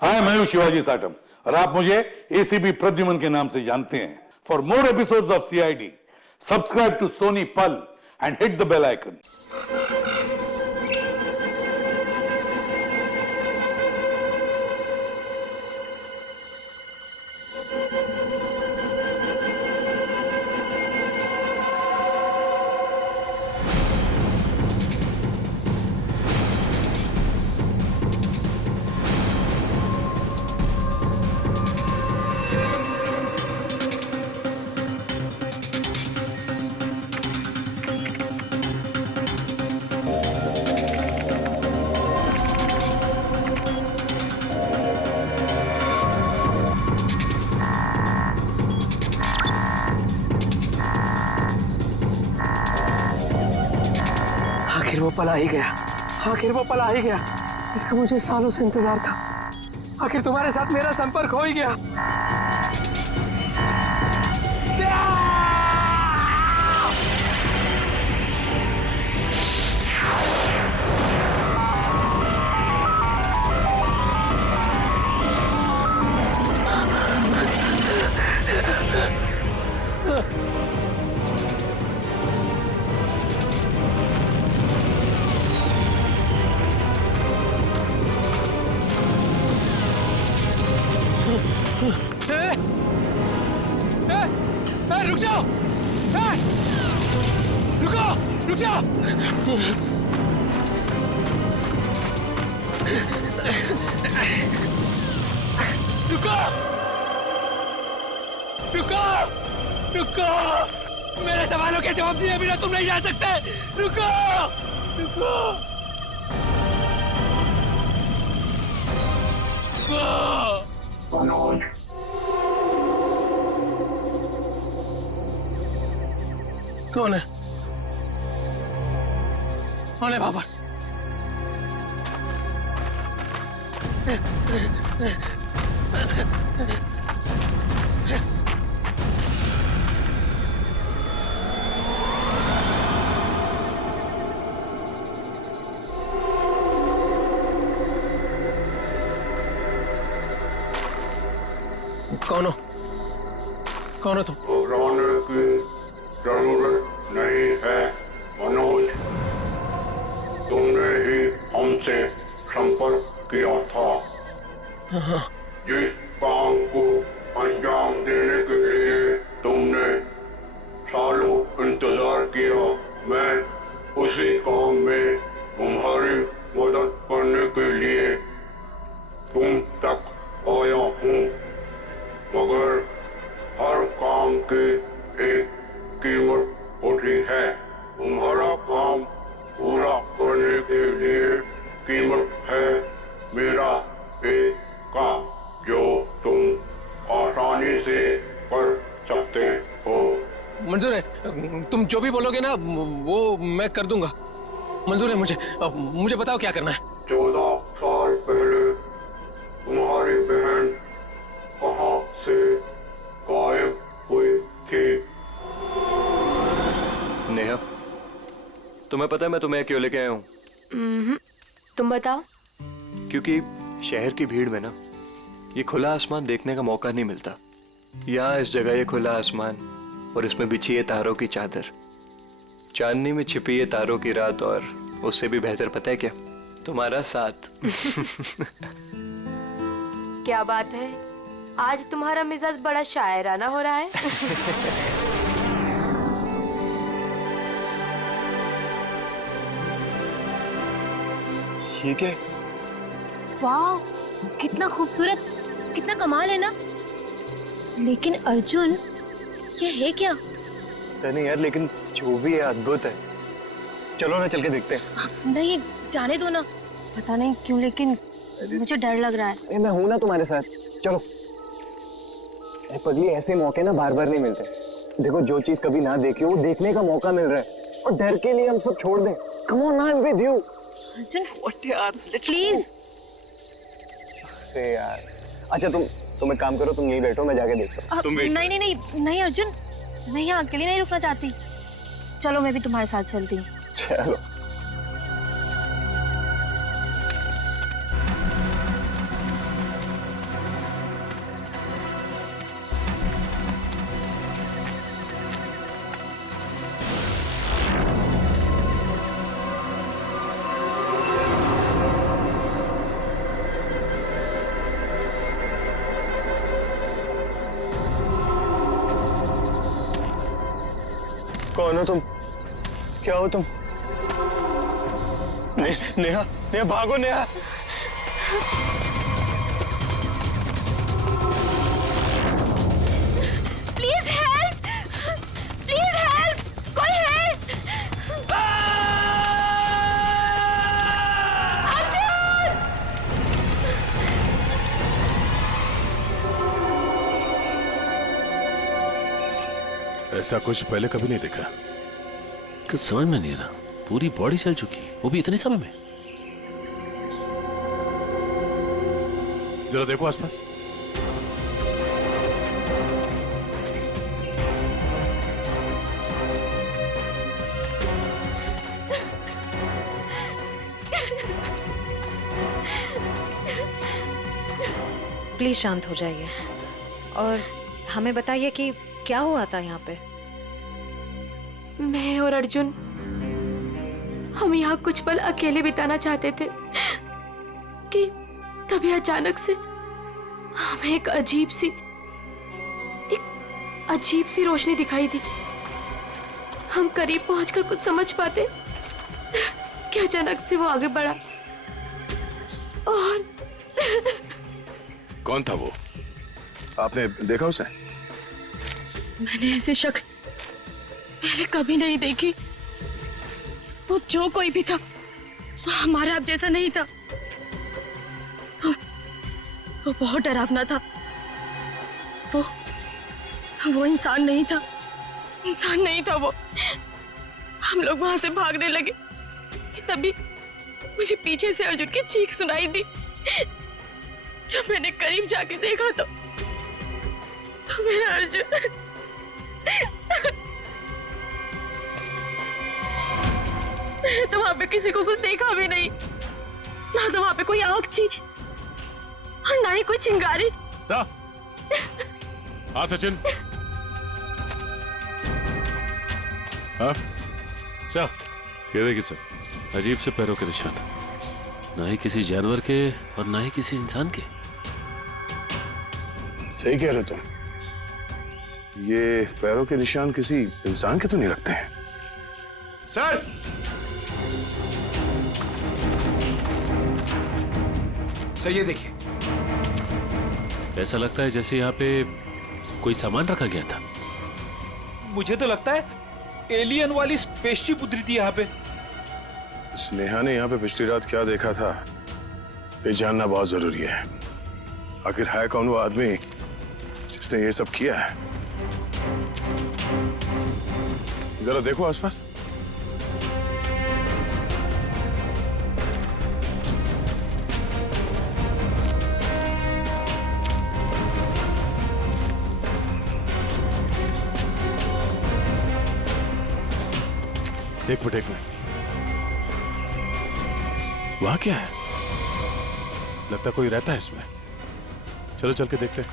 हाय, मैं हूं शिवाजी साटम और आप मुझे एसीपी प्रद्युमन के नाम से जानते हैं। For more episodes of CID, subscribe to Sony Pal and hit the bell icon. आखिर वो पला ही गया, आखिर वो पला ही गया। इसका मुझे सालों से इंतजार था। आखिर तुम्हारे साथ मेरा संपर्क हो ही गया। रुक जाओ! रुको! रुक जाओ! रुको! रुको! रुको! मेरे सवालों के जवाब दिए बिना तुम नहीं जा सकते। रुको! रुको! मनोज, कौन है? कौन है बाबर? कौन हो? कौन हो तुम? घबराने की जरूरत नहीं है मनोज। तुमने ही हमसे संपर्क किया था। जिस काम को अंजाम देने के लिए तुमने सालों इंतजार किया, मैं उसी काम में तुम्हारी मदद करने के लिए तुम तक आया हूँ। मगर हर काम की एक कीमत होती है। तुम्हारा काम पूरा करने के लिए कीमत है मेरा एक काम जो तुम आसानी से कर सकते हो। मंजूर है, तुम जो भी बोलोगे ना वो मैं कर दूंगा। मंजूर है मुझे। मुझे बताओ क्या करना है। 14 साल पहले तुम्हारी बहन कहाँ से गायब हुई थी? नेहा, तुम्हें पता है मैं तुम्हें क्यों लेके आया हूँ? तुम बताओ। क्योंकि शहर की भीड़ में ना ये खुला आसमान देखने का मौका नहीं मिलता। यहाँ इस जगह ये खुला आसमान और इसमें बिछी है तारों की चादर, चांदनी में छिपी है तारों की रात, और उससे भी बेहतर पता है क्या? तुम्हारा साथ। क्या बात है, आज तुम्हारा मिजाज बड़ा शायराना हो रहा है। ये क्या? वाह, कितना खूबसूरत, कितना कमाल है ना। लेकिन अर्जुन, ये है क्या? पता नहीं यार, लेकिन जो भी है अद्भुत है। चलो ना, चल के देखते हैं। नहीं, जाने दो ना। पता नहीं क्यों लेकिन मुझे डर लग रहा है। मैं हूं ना तुम्हारे साथ, चलो। पगली, ऐसे मौके ना बार बार नहीं मिलते। देखो, जो चीज कभी ना देखी हो वो देखने का मौका मिल रहा है, और डर के लिए हम सब छोड़ दें। Come on, I am with you. Arjun, यार प्लीज। अरे यार, अच्छा तुम एक काम करो, तुम यहीं बैठो, मैं जाके देखता हूँ। नहीं नहीं नहीं नहीं अर्जुन, मैं यहाँ अकेले नहीं रुकना चाहती। चलो, मैं भी तुम्हारे साथ चलती हूँ। चलो। क्या हो तुम? नेहा, नेहा भागो Neha. Please help, please help, कोई है? अर्जुन! ऐसा कुछ पहले कभी नहीं देखा। कुछ समझ में नहीं आ रहा, पूरी बॉडी चल चुकी, वो भी इतने समय में। जरा देखो आसपास। प्लीज शांत हो जाइए और हमें बताइए कि क्या हुआ था यहाँ पे। मैं और अर्जुन हम यहाँ कुछ पल अकेले बिताना चाहते थे कि तभी अचानक से हमें एक अजीब सी रोशनी दिखाई दी। हम करीब पहुंचकर कुछ समझ पाते कि अचानक से वो आगे बढ़ा और कौन था वो? आपने देखा उसे? मैंने ऐसी शक्ल पहले कभी नहीं देखी। वो जो कोई भी था वो हमारा आप जैसा नहीं था। वो बहुत डरावना था। वो इंसान नहीं था, इंसान नहीं था वो। हम लोग वहां से भागने लगे कि तभी मुझे पीछे से अर्जुन की चीख सुनाई दी। जब मैंने करीब जाके देखा तो मेरा अर्जुन मैंने तो वहां पे किसी को कुछ देखा भी नहीं, ना तो वहां पे कोई आंख थी और ना ही कोई चिंगारी। हाँ सचिन। हाँ अच्छा, ये देखिए सर, अजीब से पैरों के निशान, ना ही किसी जानवर के और ना ही किसी इंसान के। सही कह रहे हो तुम। ये पैरों के निशान किसी इंसान के तो नहीं लगते हैं। सर! सर ये देखिए। ऐसा लगता है जैसे यहाँ पे कोई सामान रखा गया था। मुझे तो लगता है एलियन वाली स्पेसशिप उतरी थी यहाँ पे। स्नेहा ने यहाँ पे पिछली रात क्या देखा था, ये जानना बहुत जरूरी है। आखिर है कौन वो आदमी जिसने ये सब किया है? जरा देखो आसपास। एक मिनट वहां क्या है? लगता कोई रहता है इसमें। चलो चल के देखते हैं।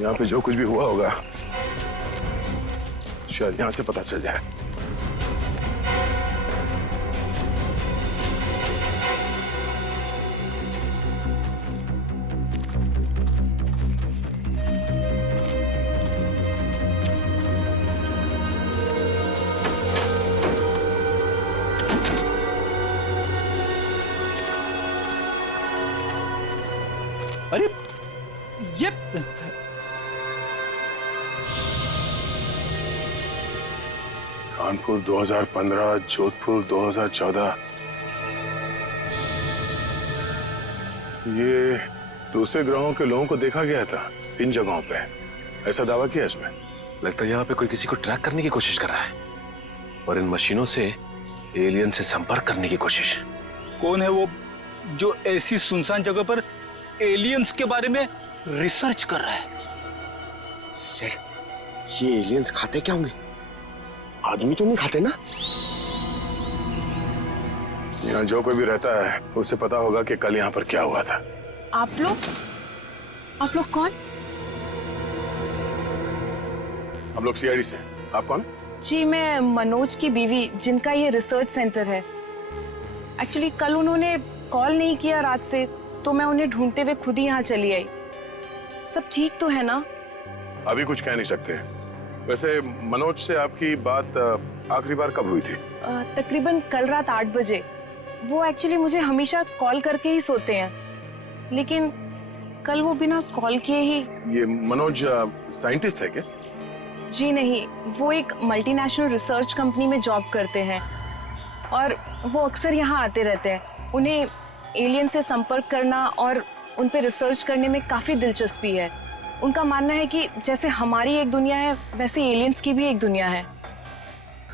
यहाँ पे जो कुछ भी हुआ होगा शायद यहाँ से पता चल जाए। अरे ये कानपुर 2015, जोधपुर 2014। ये दूसरे ग्रहों के लोगों को देखा गया था इन जगहों पे, ऐसा दावा किया इसमें। लगता है यहाँ पे कोई किसी को ट्रैक करने की कोशिश कर रहा है और इन मशीनों से एलियन से संपर्क करने की कोशिश। कौन है वो जो ऐसी सुनसान जगह पर एलियंस के बारे में रिसर्च कर रहा है? सर, ये एलियंस खाते क्या होंगे? आदमी तो नहीं खाते ना? यहाँ जो कोई भी रहता है उसे पता होगा कि कल यहाँ पर क्या हुआ था। आप लोग कौन? हम लोग सीआईडी से। आप कौन? जी मैं मनोज की बीवी, जिनका ये रिसर्च सेंटर है। एक्चुअली कल उन्होंने कॉल नहीं किया रात से, तो मैं उन्हें ढूंढते हुए खुद ही यहाँ चली आई। सब ठीक तो है ना? अभी कुछ कह नहीं सकते। वैसे मनोज से आपकी बात आखिरी बार कब हुई थी? तकरीबन कल रात 8 बजे। वो एक्चुअली मुझे हमेशा कॉल करके ही सोते हैं, लेकिन कल वो बिना कॉल किए ही। ये मनोज साइंटिस्ट है क्या? जी नहीं, वो एक मल्टीनेशनल रिसर्च कंपनी में जॉब करते हैं और वो अक्सर यहाँ आते रहते हैं। उन्हें एलियन से संपर्क करना और उन पे रिसर्च करने में काफ़ी दिलचस्पी है। उनका मानना है कि जैसे हमारी एक दुनिया है, वैसे एलियंस की भी एक दुनिया है।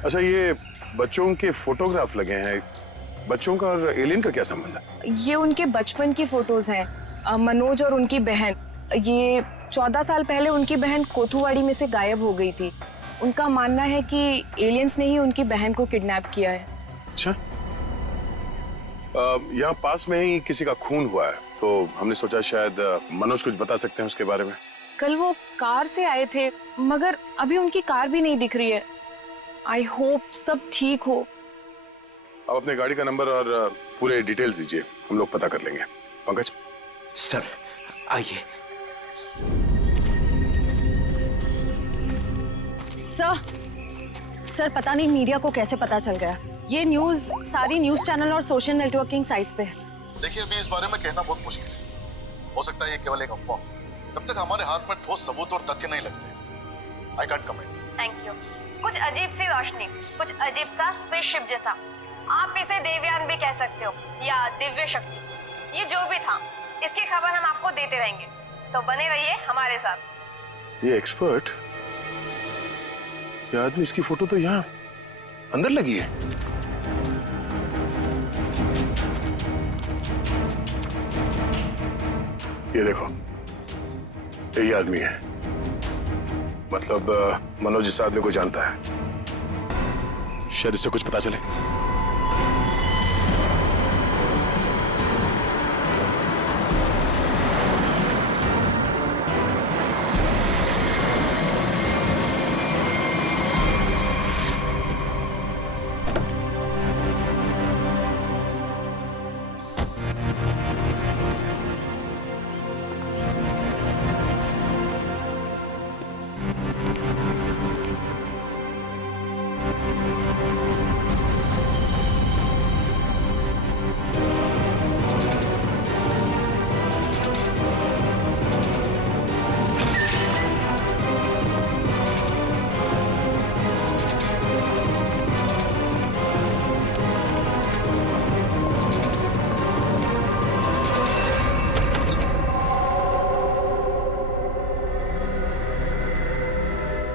अच्छा, ये बच्चों के फोटोग्राफ लगे हैं, बच्चों का और एलियन का क्या संबंध है? ये उनके बचपन की फोटोज हैं, मनोज और उनकी बहन। ये 14 साल पहले उनकी बहन कोथुवाड़ी में से गायब हो गई थी। उनका मानना है कि एलियंस ने ही उनकी बहन को किडनैप किया है। अच्छा, यहाँ पास में ही किसी का खून हुआ है, तो हमने सोचा शायद मनोज कुछ बता सकते हैं उसके बारे में। कल वो कार से आए थे, मगर अभी उनकी कार भी नहीं दिख रही है। आई होप सब ठीक हो। आप अपने गाड़ी का नंबर और पूरे डिटेल्स दीजिए, हम लोग पता कर लेंगे। पंकज सर आइए। सर पता नहीं मीडिया को कैसे पता चल गया। ये न्यूज़ सारी न्यूज़ चैनल और सोशल नेटवर्किंग साइट्स पे है। देखिए, अभी इस बारे में कहना बहुत मुश्किल है। हो सकता है ये केवल एक अफवाह, जब तक हमारे हाथ में ठोस सबूत और तथ्य नहीं लगते। I can't comment. Thank you. कुछ अजीब सी रोशनी, कुछ अजीब सा स्पेसशिप जैसा, आप इसे देवयान भी कह सकते हो या दिव्य शक्ति। ये जो भी था, इसकी खबर हम आपको देते रहेंगे, तो बने रहिए हमारे साथ। ये एक्सपर्ट, ये आदमी, इसकी फोटो तो यहाँ अंदर लगी है। ये देखो, यही आदमी है। मतलब मनोज इस आदमी को जानता है, शायद इससे कुछ पता चले।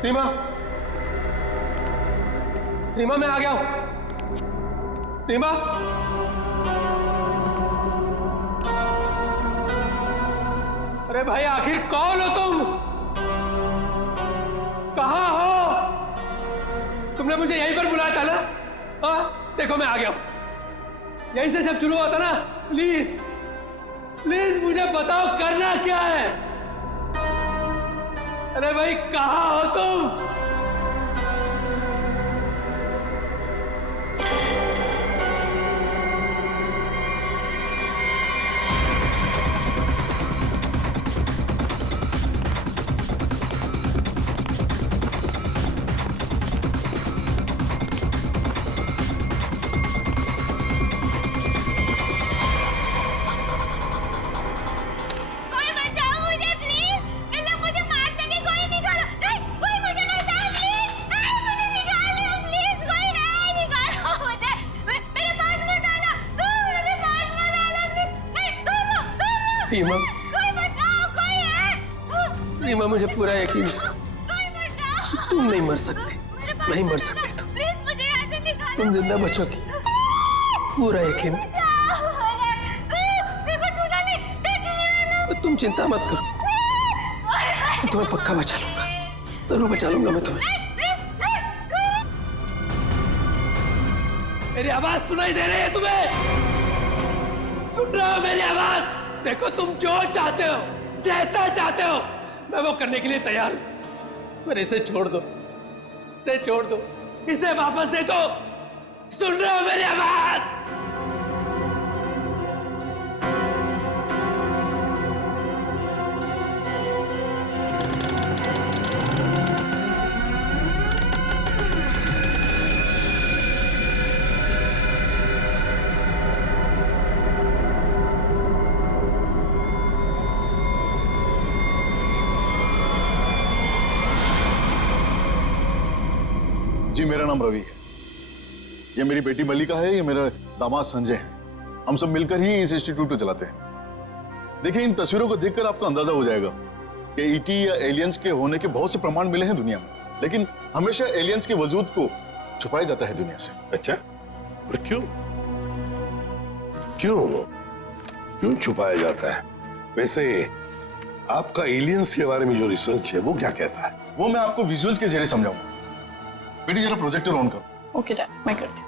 रीमा, रीमा मैं आ गया हूं। रीमा, अरे भाई आखिर कौन हो तुम? कहां हो? तुमने मुझे यहीं पर बुलाया था ना? हाँ, देखो मैं आ गया हूं। यहीं से सब शुरू हुआ था ना? प्लीज प्लीज मुझे बताओ करना क्या है? अरे भाई कहां हो तुम? रीमा, रीमा मुझे पूरा यकीन था तुम नहीं मर सकती, नहीं मर सकती तुम जिंदा बचोगी, पूरा यकीन था। तुम चिंता मत करो, मैं तुम्हें पक्का बचा लूंगा, जरूर बचा लूंगा मैं तुम्हें। मेरी आवाज सुनाई दे रही है तुम्हें? सुन रहे हो मेरी आवाज? देखो तुम जो चाहते हो, जैसा चाहते हो, मैं वो करने के लिए तैयार हूं, पर इसे छोड़ दो, इसे छोड़ दो, इसे वापस दे दो। सुन रहे हो मेरी आवाज? मेरा नाम रवि है, ये मेरी बेटी मल्लिका है, ये मेरा दामाद संजय है। हम सब मिलकर ही इस इंस्टीट्यूट को चलाते हैं। देखिए, इन तस्वीरों को देखकर आपको अंदाजा हो जाएगा कि ईटी या एलियंस के होने के बहुत से प्रमाण मिले हैं दुनिया में, लेकिन हमेशा एलियंस के वजूद को छुपाया जाता है दुनिया से। अच्छा, और क्यों क्यों क्यों छुपाया जाता है? वैसे आपका एलियंस के बारे में जो रिसर्च है वो क्या कहता है? वो मैं आपको विजुअल्स के जरिए समझाऊंगा। बेटी जरा प्रोजेक्टर ऑन करो। ओके डैड, मैं करती हूँ।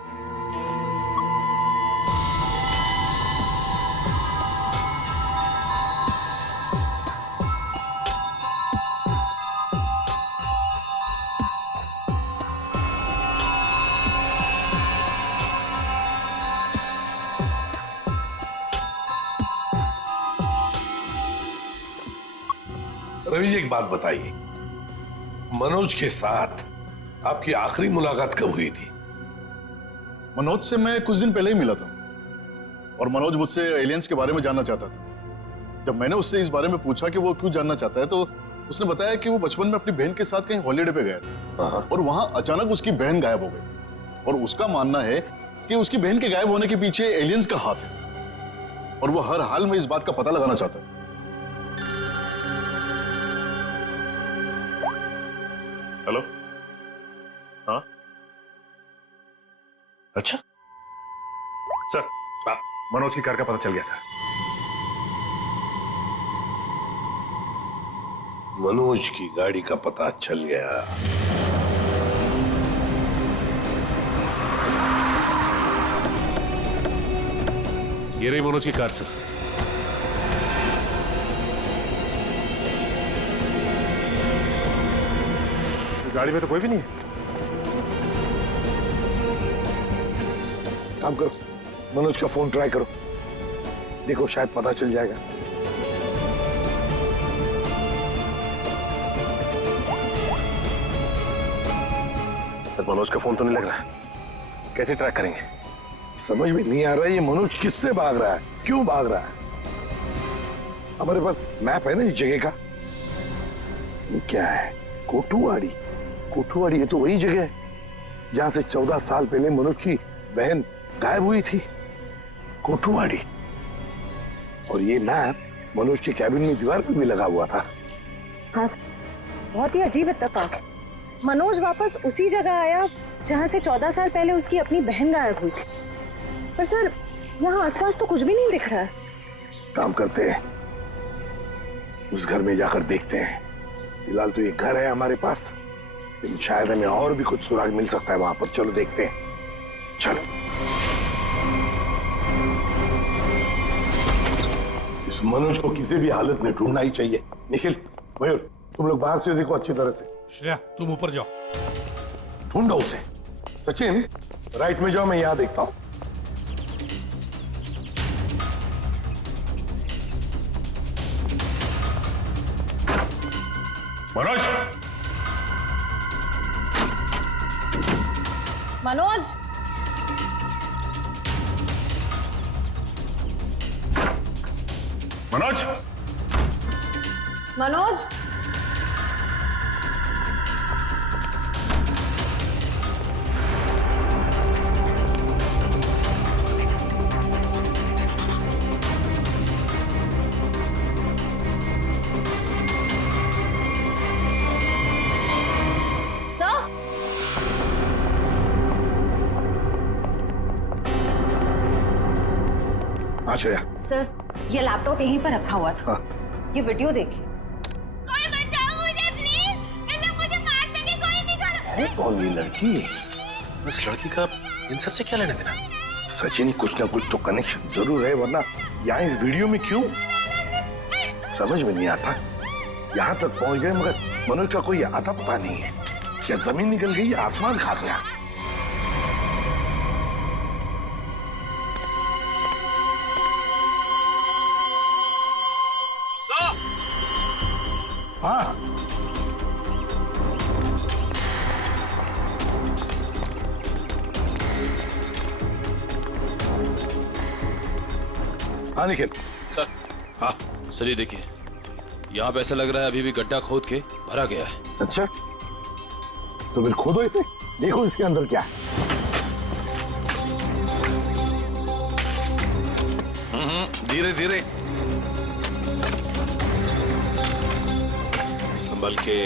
रवि जी, एक बात बताइए, मनोज के साथ आपकी आखिरी मुलाकात कब हुई थी? मनोज से मैं कुछ दिन पहले ही मिला था और मनोज मुझसे एलियंस के बारे में जानना चाहता था। जब मैंने उससे इस बारे में पूछा कि वो क्यों जानना चाहता है, तो उसने बताया कि वो बचपन में अपनी बहन के साथ कहीं हॉलीडे पे गया था और वहां अचानक उसकी बहन गायब हो गई और उसका मानना है कि उसकी बहन के गायब होने के पीछे एलियंस का हाथ है और वो हर हाल में इस बात का पता लगाना चाहता है। हेलो, हाँ, अच्छा सर, मनोज की कार का पता चल गया सर। मनोज की गाड़ी का पता चल गया। ये रही मनोज की कार सर। गाड़ी में तो कोई भी नहीं है। काम करो, मनोज का फोन ट्राई करो, देखो शायद पता चल जाएगा। सर, मनोज का फोन तो नहीं लग रहा है, कैसे ट्रैक करेंगे? समझ में नहीं आ रहा है ये मनोज किससे भाग रहा है, क्यों भाग रहा है? हमारे पास मैप है ना इस जगह का। ये क्या है? कोठुवाड़ी। कोठुवाड़ी, ये तो वही जगह है जहां से 14 साल पहले मनोज की बहन गायब हुई थी। कोठुवाड़ी। और ये मैप मनोज के कैबिन में दीवार पर भी लगा हुआ था। हाँ, बहुत ही अजीब इत्तेफाक। मनोज वापस उसी जगह आया जहां से 14 साल पहले उसकी अपनी बहन गायब हुई थी। पर सर, यहाँ आसपास तो कुछ भी नहीं दिख रहा है। काम करते हैं, उस घर में जाकर देखते हैं। फिलहाल तो ये घर है हमारे पास, लेकिन शायद हमें और भी कुछ सुराग मिल सकता है वहां पर। चलो देखते हैं, चलो। इस मनोज को किसी भी हालत में ढूंढना ही चाहिए। निखिल, मयूर, तुम लोग बाहर से देखो अच्छी तरह से। श्रेया, तुम ऊपर जाओ, ढूंढो उसे। सचिन, राइट में जाओ, मैं यहां देखता हूं। मनोज, मनोज, मनोज, मनोज, श्रेया। सर, ये लैपटॉप यहीं पर रखा हुआ था। ये वीडियो देखिए। कोई बचाओ मुझे प्लीज, इन लोग मुझे मार देंगे, कोई निकालो। कौन ये लड़की? इस लड़की का इन सब से क्या लेना देना? सचिन, कुछ ना कुछ तो कनेक्शन जरूर है, वरना यहाँ इस वीडियो में क्यों? समझ में नहीं आता। यहाँ तक पहुंच गए मगर मनोज का कोई आता पता नहीं है। क्या जमीन निकल गई या आसमान खा गया? हाँ, हाँ निखिल। सर, हाँ सर, ये देखिए, यहाँ पे ऐसा लग रहा है अभी भी गड्ढा खोद के भरा गया है। अच्छा, तो फिर खोदो इसे, देखो इसके अंदर क्या है। धीरे धीरे, संभल के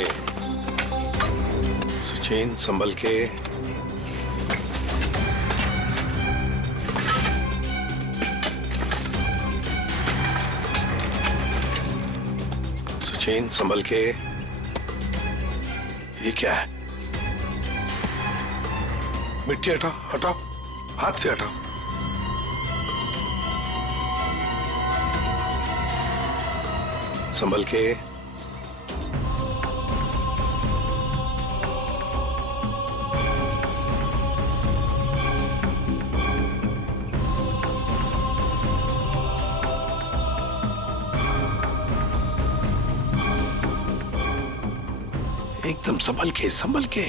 सुचेन, संभल के। सुचेन, संभल के। ये क्या है? मिट्टी हटाओ, हटाओ, हाथ से हटाओ। संभल के। एकदम संभल के, संभल के।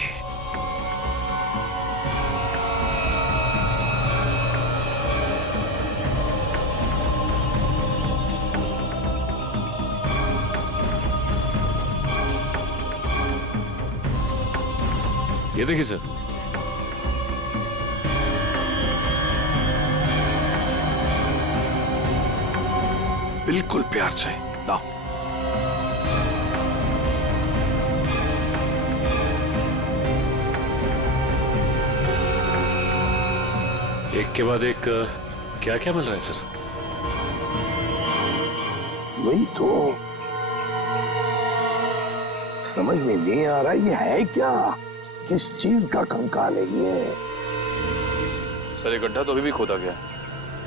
ये देखिए सर, बिल्कुल प्यार से लाओ। एक के बाद एक क्या क्या मिल रहा है सर? वही तो समझ में नहीं आ रहा, ये है क्या? किस चीज का कंकाल है ये? सर ये गड्ढा तो अभी भी खोदा गया,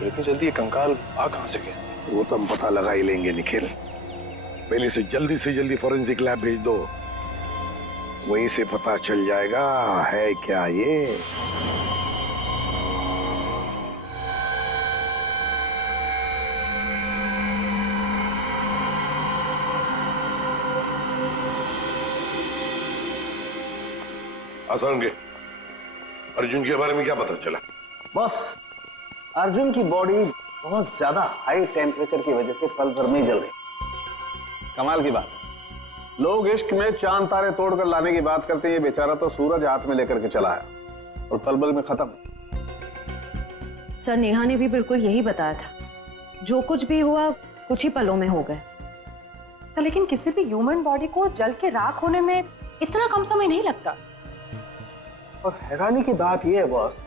इतनी जल्दी ये कंकाल आ कहां से गया? वो तो हम पता लगा ही लेंगे निखिल। पहले से जल्दी फॉरेंसिक लैब भेज दो, वहीं से पता चल जाएगा है क्या ये। आसान के अर्जुन के बारे में क्या पता चला? बॉस, अर्जुन की बॉडी बहुत ज्यादा हाई टेम्परेचर की वजह से पल भर में जल गई। कमाल की बात, लोग इश्क में चांद तारे तोड़कर लाने की बात करते हैं, ये बेचारा तो सूरज हाथ में लेकर के चला है और पल भर में खत्म। सर नेहा ने भी बिल्कुल यही बताया था, जो कुछ भी हुआ कुछ ही पलों में हो गए। तो लेकिन किसी भी ह्यूमन बॉडी को जल के राख होने में इतना कम समय नहीं लगता। और हैरानी की बात यह है बॉस,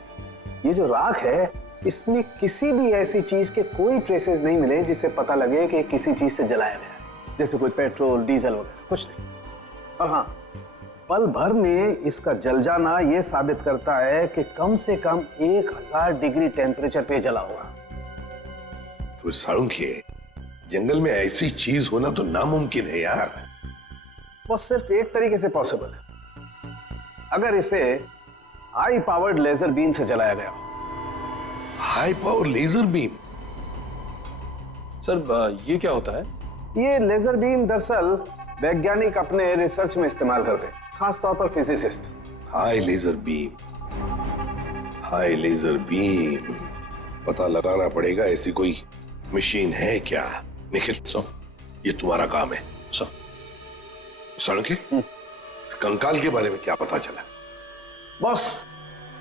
ये जो राख है इसमें किसी भी ऐसी चीज के कोई ट्रेसेस नहीं मिले जिससे पता लगे कि किसी चीज से जलाया गया है, जैसे कोई पेट्रोल डीजल वगैरह, कुछ नहीं। और हाँ, पल भर में इसका जल जाना यह साबित करता है कि कम से कम 1000 डिग्री टेम्परेचर पे जला होगा। तो साळुंखे, जंगल में ऐसी चीज होना तो नामुमकिन है यार। वो सिर्फ एक तरीके से पॉसिबल है, अगर इसे हाई पावर्ड लेजर बीम से जलाया गया। High power laser beam? Sir ये क्या होता है? ये लेजर बीम दरअसल वैज्ञानिक अपने रिसर्च में इस्तेमाल करते हैं, खासतौर पर physicist. High laser beam, high laser beam, पता लगाना पड़ेगा ऐसी कोई मशीन है क्या। निखिल, ये तुम्हारा काम है। साळुंखे, इस कंकाल के बारे में क्या पता चला? बॉस,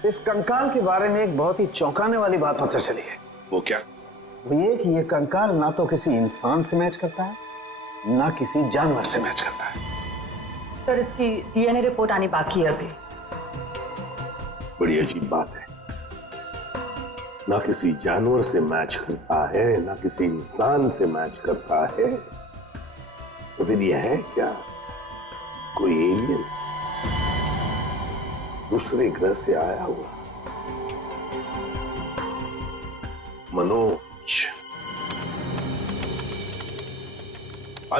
इस कंकाल के बारे में एक बहुत ही चौंकाने वाली बात पता चली है। वो क्या? वो ये कि ये कंकाल ना तो किसी इंसान से मैच करता है, ना किसी जानवर से मैच करता है। सर इसकी डीएनए रिपोर्ट आनी बाकी है अभी। बड़ी अजीब बात है, ना किसी जानवर से मैच करता है, ना किसी इंसान से मैच करता है। तो फिर यह है क्या? कोई एलियन दूसरे ग्रह से आया हुआ? मनोज।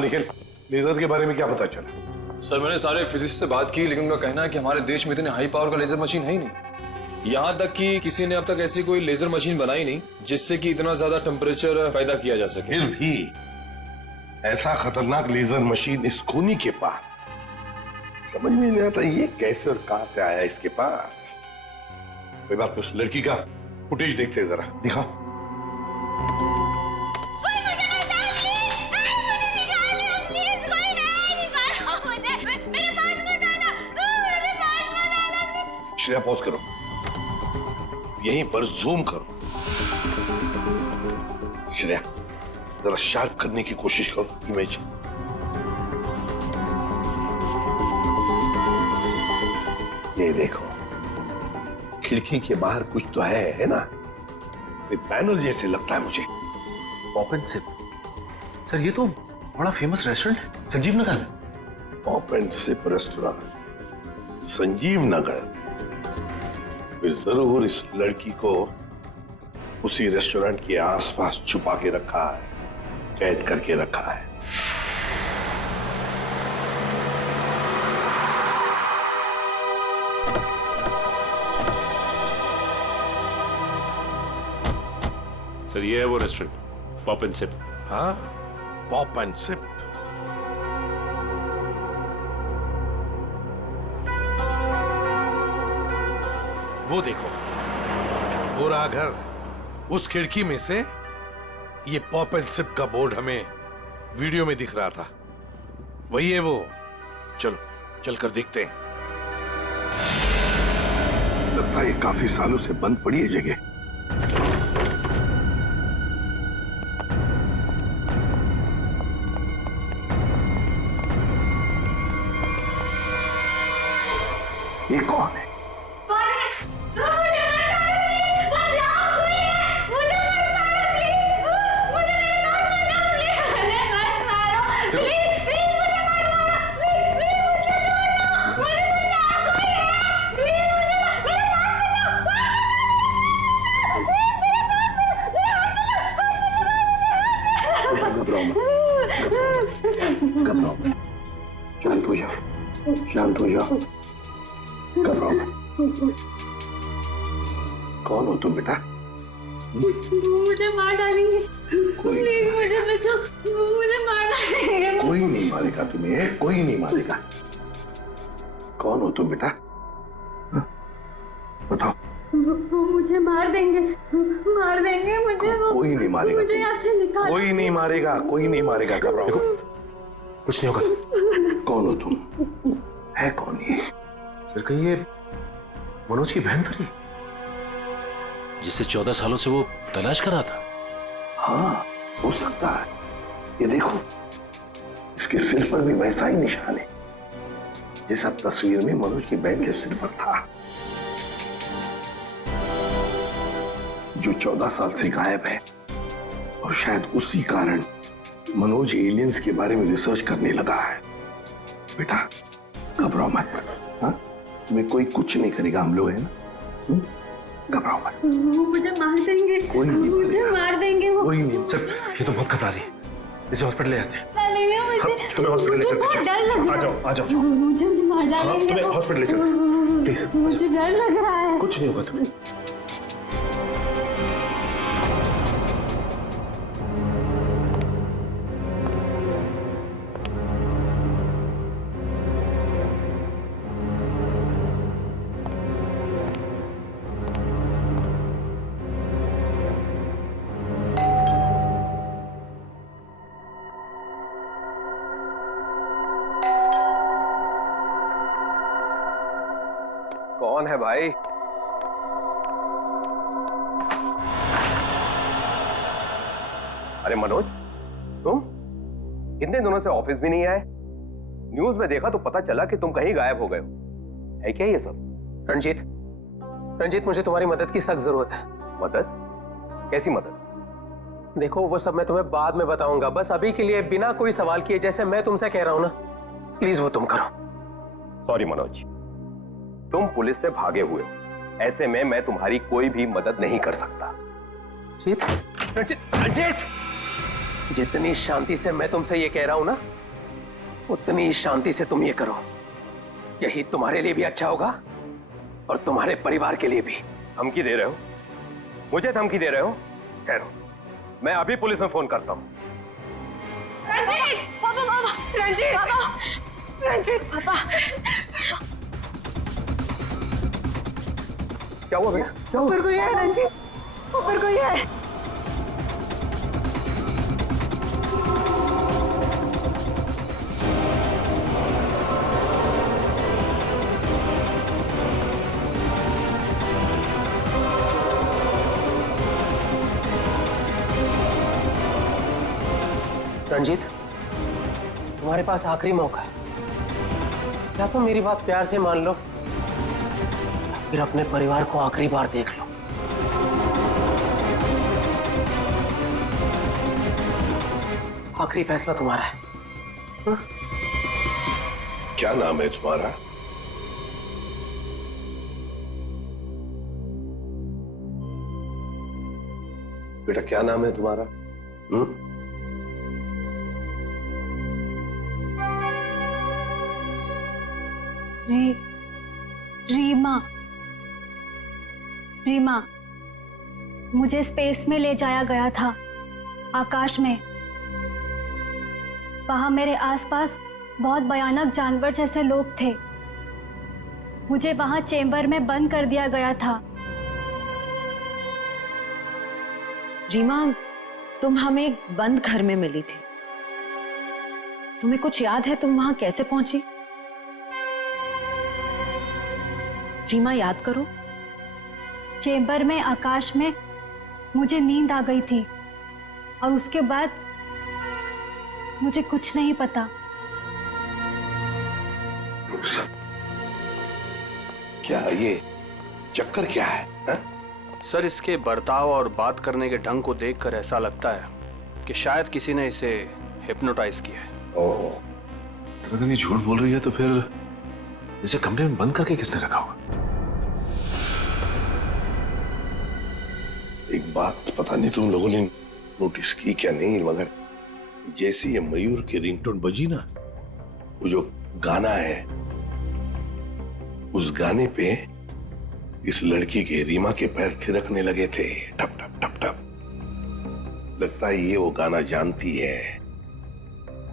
निखिल, लेजर के बारे में क्या पता चला? सर मैंने सारे फिजिसिस्ट से बात की, लेकिन उनका कहना है कि हमारे देश में इतने हाई पावर का लेजर मशीन है ही नहीं। यहाँ तक कि किसी ने अब तक ऐसी कोई लेजर मशीन बनाई नहीं जिससे कि इतना ज्यादा टेम्परेचर पैदा किया जा सके। फिर भी ऐसा खतरनाक लेजर मशीन इस खूनी के पास, समझ में नहीं आता ये कैसे और कहां से आया इसके पास। कोई बात नहीं, उस लड़की का फुटेज देखते हैं जरा, दिखाओ। श्रेया पॉज करो, यहीं पर जूम करो। श्रेया जरा शार्प करने की कोशिश करो इमेज। ये देखो, खिड़की के बाहर कुछ तो है ना? बैनर जैसे लगता है मुझे। Pop and SIP. सर ये तो बड़ा फेमस रेस्टोरेंट है, संजीव नगर में। Pop and sip restaurant, Sanjeev Nagar. फिर जरूर इस लड़की को उसी रेस्टोरेंट के आसपास छुपा के रखा है, कैद करके रखा है। सर ये है वो रेस्टोरेंट, पॉप एंड सिप। हाँ, पॉप एंड सिप। वो देखो, वो रहा घर। उस खिड़की में से ये पॉप एंड सिप का बोर्ड हमें वीडियो में दिख रहा था। वही है वो। चलो चलकर देखते हैं। लगता है ये काफी सालों से बंद पड़ी है जगह। ये कौन है? घबराओ मत, शांत हो जाओ, शांत हो जाओ, घबराओ मत। कौन हो तुम बेटा? मुझे मार डालेंगे। प्लीज मुझे बचाओ, मुझे मार डालेंगे। कोई नहीं मारेगा तुम्हें, कोई नहीं मारेगा। कौन हो तुम बेटा? हाँ? बताओ। वो मुझे मार देंगे, मार देंगे मुझे। कोई नहीं मारेगा, मुझे यहाँ से निकाल। कोई नहीं मारेगा, कोई नहीं मारेगा। घबराओ मत, कुछ नहीं होगा। कौन हो तुम? है कौन ये? सर कहीं ये मनोज की बहन तो नहीं, जिसे 14 सालों से वो तलाश कर रहा था? हाँ, हो सकता है। ये देखो, इसके सिर पर भी वैसा ही निशान है जैसा तस्वीर में मनोज की बहन के सिर पर था, जो 14 साल से गायब है। और शायद उसी कारण मनोज एलियंस के बारे में रिसर्च करने लगा है। बेटा घबराओ मत, हाँ? तुम्हें कोई कुछ नहीं करेगा, हम लोग हैं ना। घबराओ मत। वो मुझे मार देंगे, कोई नहीं मुझे मार देंगे वो। कोई नहीं। सर ये तो बहुत घबरा रही है, इसे हॉस्पिटल ले जाते हैं। मुझे तुम्हें हॉस्पिटल ले चलते हैं। डर लग रहा है। आ जाओ, आ जाओ। मुझे मार डालेंगे। तुम्हें हॉस्पिटल ले चलते हैं, प्लीज। मुझे डर लग रहा है। कुछ नहीं होगा तुम्हें। कौन है भाई? अरे मनोज, तुम कितने दिनों से ऑफिस भी नहीं आए? न्यूज में देखा तो पता चला कि तुम कहीं गायब हो गए हो। है क्या ये सब? रंजीत मुझे तुम्हारी मदद की सख्त जरूरत है। मदद? कैसी मदद? देखो वो सब मैं तुम्हें बाद में बताऊंगा, बस अभी के लिए बिना कोई सवाल किए जैसे मैं तुमसे कह रहा हूं ना, प्लीज वो तुम करो। सॉरी मनोज, तुम पुलिस से भागे हुए हो, ऐसे में मैं तुम्हारी कोई भी मदद नहीं कर सकता। रंजीत, जितनी शांति से मैं तुमसे ये कह रहा हूं ना, उतनी शांति से तुम ये करो। यही तुम्हारे लिए भी अच्छा होगा और तुम्हारे परिवार के लिए भी। धमकी दे रहे हो? मुझे धमकी दे रहे हो? ठहरो, मैं अभी पुलिस में फोन करता हूं। रंजीत, पापा, पापा, रंजीत, पापा, रंजीत, पापा। क्या हुआ बेटा? क्या हुआ? ऊपर कोई है रंजीत, ऊपर कोई है। रंजीत, तुम्हारे पास आखिरी मौका है। या तो मेरी बात प्यार से मान लो, फिर अपने परिवार को आखिरी बार देख लो। आखिरी फैसला तुम्हारा है। हा? क्या नाम है तुम्हारा? बेटा क्या नाम है तुम्हारा? रीमा। रीमा, मुझे स्पेस में ले जाया गया था, आकाश में। वहां मेरे आसपास बहुत भयानक जानवर जैसे लोग थे। मुझे वहां चेंबर में बंद कर दिया गया था। रीमा, तुम हमें एक बंद घर में मिली थी। तुम्हें कुछ याद है तुम वहां कैसे पहुंची? रीमा, याद करो। चेंबर में, आकाश में मुझे नींद आ गई थी और उसके बाद मुझे कुछ नहीं पता। क्या ये चक्कर क्या है? सर, इसके बर्ताव और बात करने के ढंग को देखकर ऐसा लगता है कि शायद किसी ने इसे हिप्नोटाइज किया है। ओह, अगर ये झूठ बोल रही है तो फिर इसे कमरे में बंद करके किसने रखा होगा? एक बात पता नहीं तुम लोगों ने नोटिस की क्या नहीं, मगर जैसे ये मयूर की रिंगटोन बजी ना, वो जो गाना है, उस गाने पे इस लड़की के, रीमा के पैर थिरकने लगे थे, ठप ठप ठप ठप। लगता है ये वो गाना जानती है,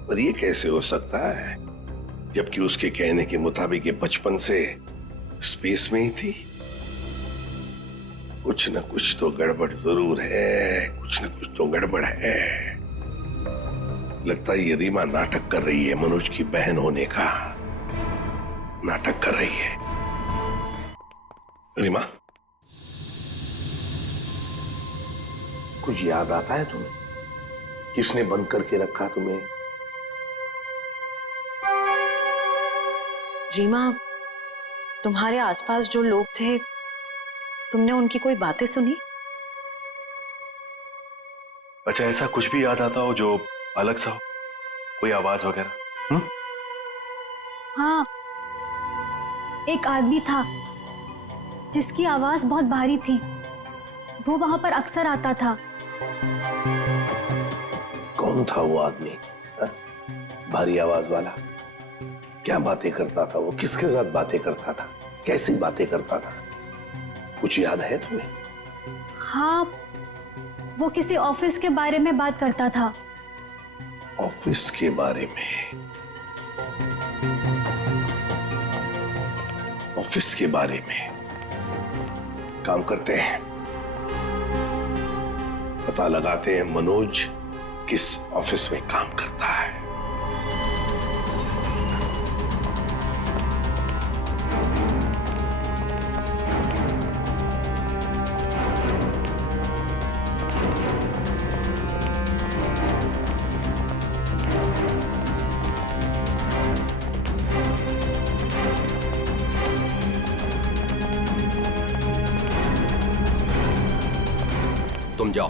पर ये कैसे हो सकता है जबकि उसके कहने के मुताबिक ये बचपन से स्पेस में ही थी। कुछ न कुछ तो गड़बड़ जरूर है, कुछ न कुछ तो गड़बड़ है। लगता है ये रीमा नाटक कर रही है, मनोज की बहन होने का नाटक कर रही है। रीमा, कुछ याद आता है तुम्हें? किसने बंद करके रखा तुम्हें? रीमा, तुम्हारे आसपास जो लोग थे, तुमने उनकी कोई बातें सुनी? अच्छा, ऐसा कुछ भी याद आता हो जो अलग सा हो, कोई आवाज वगैरह? हाँ, एक आदमी था जिसकी आवाज बहुत भारी थी। वो वहां पर अक्सर आता था। कौन था वो आदमी? भारी आवाज वाला? क्या बातें करता था वो? किसके साथ बातें करता था? कैसी बातें करता था? कुछ याद है तुम्हें? हाँ, वो किसी ऑफिस के बारे में बात करता था। ऑफिस के बारे में? ऑफिस के बारे में? काम करते हैं, पता लगाते हैं मनोज किस ऑफिस में काम करता है। तुम जाओ।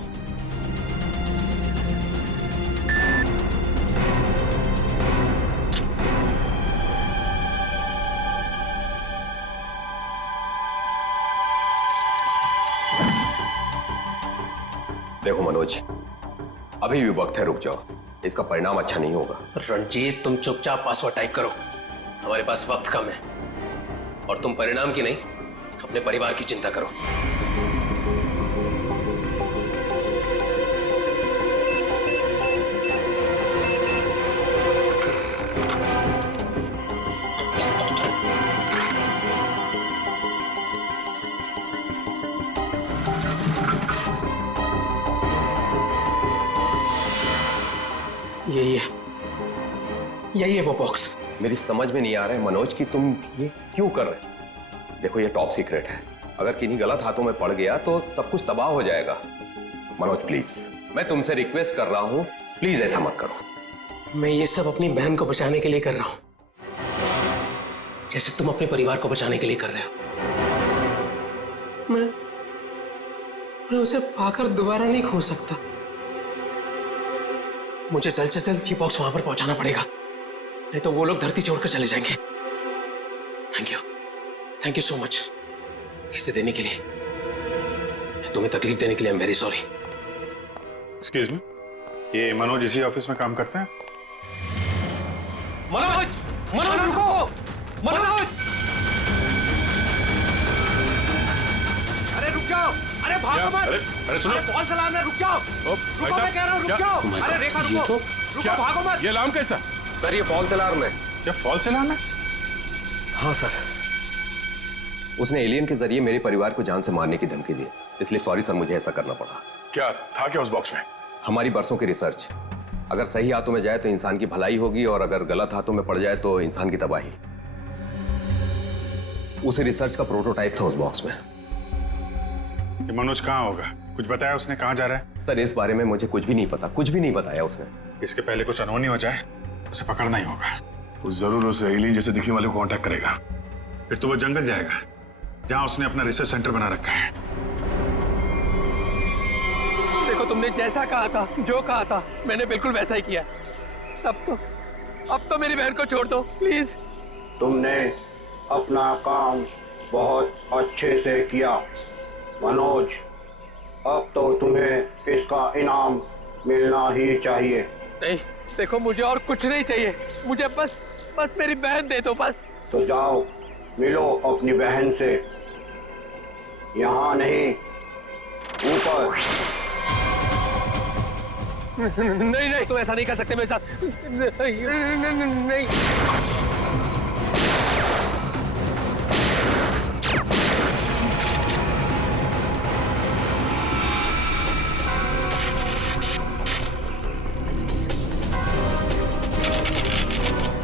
देखो मनोज, अभी भी वक्त है, रुक जाओ, इसका परिणाम अच्छा नहीं होगा। रंजीत, तुम चुपचाप पासवर्ड टाइप करो, हमारे पास वक्त कम है। और तुम परिणाम की नहीं, अपने परिवार की चिंता करो। यही है वो बॉक्स। मेरी समझ में नहीं आ रहा है मनोज कि तुम ये क्यों कर रहे हो। देखो, ये टॉप सीक्रेट है, अगर किन्हीं गलत हाथों में पड़ गया तो सब कुछ तबाह हो जाएगा। मनोज प्लीज, मैं तुमसे रिक्वेस्ट कर रहा हूं, प्लीज ऐसा मत करो। मैं ये सब अपनी बहन को बचाने के लिए कर रहा हूं, जैसे तुम अपने परिवार को बचाने के लिए कर रहे हो। मैं उसे पाकर दोबारा नहीं खो सकता। मुझे जल्द से जल्द ये बॉक्स वहां पर पहुंचाना पड़ेगा, नहीं तो वो लोग धरती छोड़कर चले जाएंगे। थैंक यू सो मच इसे देने के लिए, तुम्हें तकलीफ देने के लिए। I am very sorry. Excuse me, ये मनोज इसी ऑफिस में काम करते हैं? मनोज, मनोज रुको, मनोज! अरे रुक जाओ, अरे भागो मत! अरे सुनो, बॉल चलाना, रुक जाओ! रुको, मैं कह रहा हूँ, रुक जाओ! अरे रेखा रुको, रुको, भागो मत! ये अलार्म कैसा? सर ये फॉल्स अलार्म है। क्या फॉल्स अलार्म है? हाँ सर, उसने एलियन के जरिए मेरे परिवार को जान से मारने की धमकी दी, इसलिए सॉरी सर, मुझे ऐसा करना पड़ा। क्या था क्या उस बॉक्स में? हमारी बरसों की रिसर्च, अगर सही हाथों में जाए तो इंसान की भलाई होगी, और अगर गलत हाथों में पड़ जाए तो इंसान की तबाही। उसी रिसर्च का प्रोटोटाइप था उस बॉक्स में। ये मनोज कहाँ होगा? कुछ बताया उसने कहाँ जा रहा है? सर इस बारे में मुझे कुछ भी नहीं पता, कुछ भी नहीं बताया उसने। इसके पहले कुछ अनहोनी हो जाए, उसे पकड़ना ही होगा। वो जरूर उस एलियन जैसे दिखने वाले को कांटेक्ट करेगा, फिर तो वो जंगल जाएगा जहां उसने अपना रिसर्च सेंटर बना रखा है। देखो, तुमने जैसा कहा था, जो कहा था, मैंने बिल्कुल वैसा ही किया। अब तो मेरी बहन को छोड़ दो प्लीज। तुमने अपना काम बहुत अच्छे से किया मनोज, अब तो तुम्हें इसका इनाम मिलना ही चाहिए। नहीं, देखो मुझे और कुछ नहीं चाहिए, मुझे बस मेरी बहन दे दो बस। तो जाओ मिलो अपनी बहन से, यहाँ नहीं, ऊपर। नहीं, तुम ऐसा नहीं कर सकते मेरे साथ। नहीं।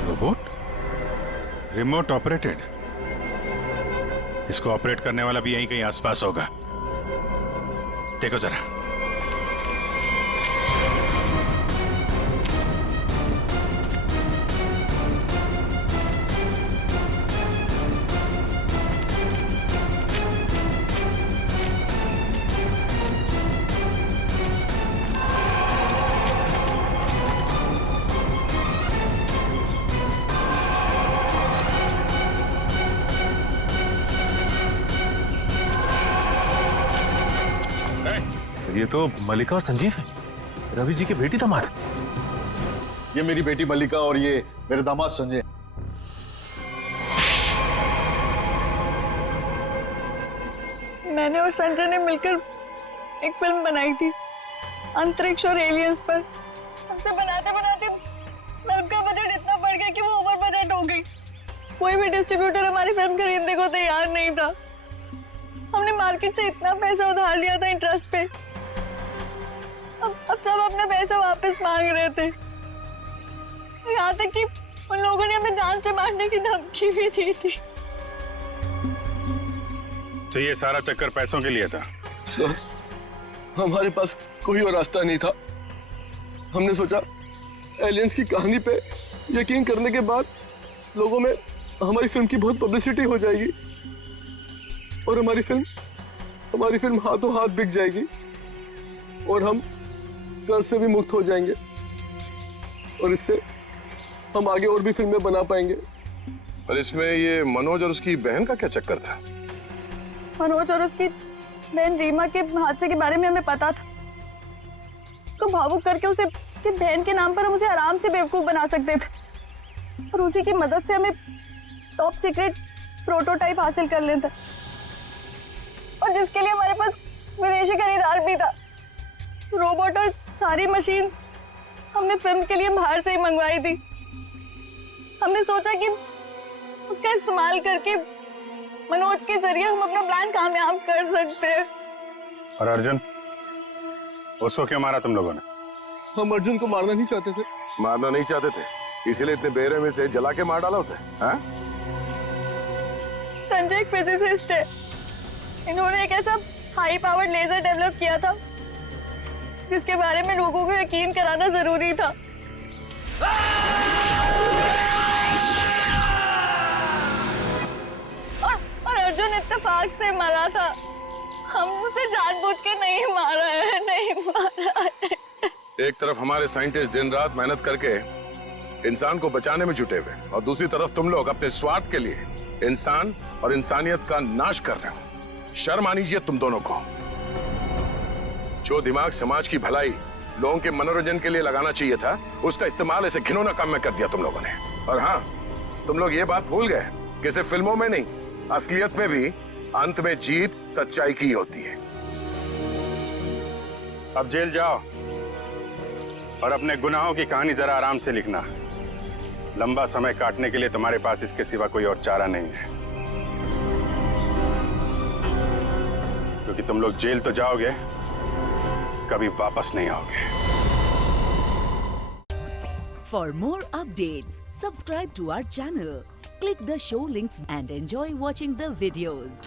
रोबोट? Remote operated? इसको ऑपरेट करने वाला भी यहीं कहीं आसपास होगा। देखो जरा। ये तो मल्लिका और संजीव है, रवि जी की बेटी दामाद। ये मेरी बेटी मल्लिका और ये मेरे दामाद संजय। मैंने और संजय ने मिलकर एक फिल्म बनाई थी अंतरिक्ष और एलियंस पर। हमसे बनाते बनाते फिल्म का बजट इतना बढ़ गया कि वो ओवर बजट हो गई। कोई भी डिस्ट्रीब्यूटर हमारी फिल्म खरीदने को तैयार नहीं था। हमने मार्केट से इतना पैसा उधार लिया था इंटरेस्ट पे, अब सब अपना पैसा वापस मांग रहे थे। यहाँ तक कि उन लोगों ने हमें जान से मारने की धमकी भी दी थी। तो ये सारा चक्कर पैसों के लिए था? सर, हमारे पास कोई और रास्ता नहीं था। हमने सोचा एलियंस की कहानी पे यकीन करने के बाद लोगों में हमारी फिल्म की बहुत पब्लिसिटी हो जाएगी और हमारी फिल्म हाथों हाथ बिक जाएगी और हम कर्ज से भी मुक्त हो जाएंगे और इससे हम आगे और भी फिल्में बना पाएंगे। पर इसमें ये मनोज और उसकी बहन का क्या चक्कर था? मनोज और उसकी बहन रीमा के हादसे के बारे में हमें पता था। उसको भावुक करके उसे उसकी बहन के नाम पर हम उसे आराम से बेवकूफ बना सकते थे और उसी की मदद से हमें टॉप सीक्रेट प्रोटोटाइप हासिल कर लेते और जिसके लिए हमारे पास विदेशी खरीदार भी था। रोबोट और सारी मशीन हमने फिल्म के लिए बाहर से ही मंगवाई थी। हमने सोचा कि उसका इस्तेमाल करके मनोज के जरिए हम अपना प्लान कामयाब कर सकते हैं। और अर्जुन, उसको क्यों मारा तुम लोगों ने? हम अर्जुन को मारना नहीं चाहते थे। मारना नहीं चाहते थे, इसीलिए इतने बेरहमी से जला के मार डाला उसे? हाँ? संजय एक फिजिसिस्ट है, इन्होंने एक ऐसा हाई पावर्ड लेजर डेवलप किया था जिसके बारे में लोगों को यकीन कराना जरूरी था। और अर्जुन इत्तेफाक से मरा था। हम उसे जानबूझ के नहीं मारा है, नहीं मारा है। एक तरफ हमारे साइंटिस्ट दिन रात मेहनत करके इंसान को बचाने में जुटे हुए और दूसरी तरफ तुम लोग अपने स्वार्थ के लिए इंसान और इंसानियत का नाश कर रहे हो। शर्म आनी चाहिए तुम दोनों को। जो दिमाग समाज की भलाई, लोगों के मनोरंजन के लिए लगाना चाहिए था, उसका इस्तेमाल ऐसे घिनौना काम में कर दिया तुम लोगों ने। और हाँ, तुम लोग ये बात भूल गए कि सिर्फ फिल्मों में नहीं, असलियत में भी अंत में जीत सच्चाई की होती है। अब जेल जाओ और अपने गुनाहों की कहानी जरा आराम से लिखना। लंबा समय काटने के लिए तुम्हारे पास इसके सिवा कोई और चारा नहीं है, क्योंकि तुम लोग जेल तो जाओगे, कभी वापस नहीं आओगे। For more updates, subscribe to our channel, click the show links and enjoy watching the videos.